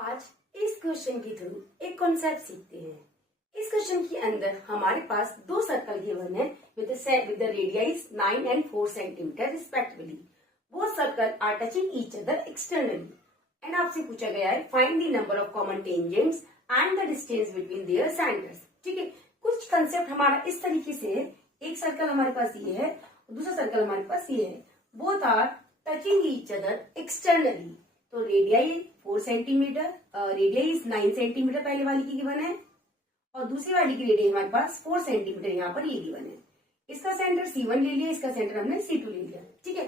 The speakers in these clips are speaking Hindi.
आज इस क्वेश्चन के थ्रू एक कॉन्सेप्ट सीखते हैं। इस क्वेश्चन के अंदर हमारे पास दो सर्कल गिवन है with the radii 9 and 4 centimeter respectively. Both circles are touching each other externally. And आपसे पूछा गया है find the number of common tangents and the distance between their centers. ठीक है, कुछ कंसेप्ट हमारा इस तरीके से है। एक सर्कल हमारे पास ये है, दूसरा सर्कल हमारे पास ये है। Both are touching each other externally. तो रेडियाई 4 सेंटीमीटर, रेडियाई 9 सेंटीमीटर पहले वाली की गिवन है और दूसरी वाली की रेडियाई हमारे पास 4 सेंटीमीटर यहाँ पर ये गिवन है। इसका सेंटर C1 ले लिया, इसका सेंटर हमने C2 ले लिया। ठीक है,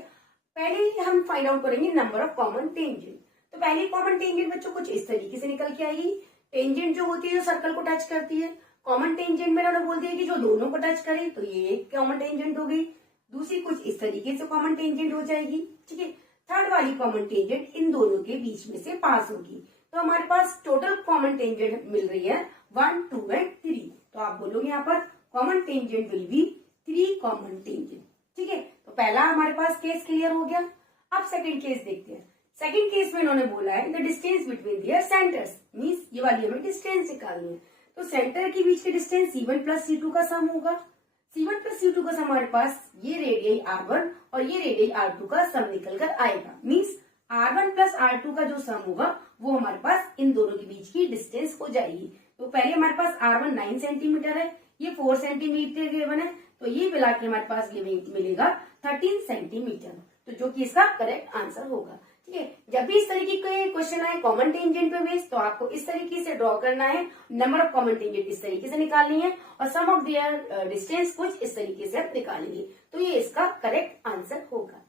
पहले हम फाइंड आउट करेंगे नंबर ऑफ कॉमन टेंजेंट। तो पहली कॉमन टेंजेंट बच्चों कुछ इस तरीके से निकल के आएगी। टेंजेंट जो होती है जो सर्कल को टच करती है, कॉमन टेंजेंट में उन्होंने बोल दिया कि जो दोनों को टच करे, तो ये एक कॉमन टेंजेंट हो गई। दूसरी कुछ इस तरीके से कॉमन टेंजेंट हो जाएगी। ठीक है, थर्ड वाली कॉमन टेंजेंट इन दोनों के बीच में से पास होगी। तो हमारे पास टोटल कॉमन टेंजेंट मिल रही है 1, 2 एंड 3। तो आप बोलोगे यहाँ पर common tangent will be 3 common tangent. ठीक है, तो पहला हमारे पास केस क्लियर हो गया। अब सेकंड केस देखते हैं। सेकंड केस में इन्होंने बोला है the distance between their centres, means ये वाली हमें डिस्टेंस निकालनी है। तो सेंटर के बीच के डिस्टेंस C1 प्लस C2 का सम होगा। C1 प्लस C2 का सम हमारे पास ये रेडियई R1 और ये रेडियई R2 का सम निकल कर आएगा। मींस R1 प्लस R2 का जो सम होगा वो हमारे पास इन दोनों के बीच की डिस्टेंस हो जाएगी। तो पहले हमारे पास R1 9 सेंटीमीटर है, ये 4 सेंटीमीटर गिवन है, तो ये मिला के हमारे पास मिलेगा 13 सेंटीमीटर। तो जो कि इसका करेक्ट आंसर होगा। ठीक है, जब भी इस तरीके के क्वेश्चन आए कॉमन टेंजेंट पे बेस, तो आपको इस तरीके से ड्रॉ करना है। नंबर ऑफ कॉमन टेंजेंट इस तरीके से निकालनी है और सम ऑफ देयर डिस्टेंस कुछ इस तरीके से आप निकालेंगे। तो ये इसका करेक्ट आंसर होगा।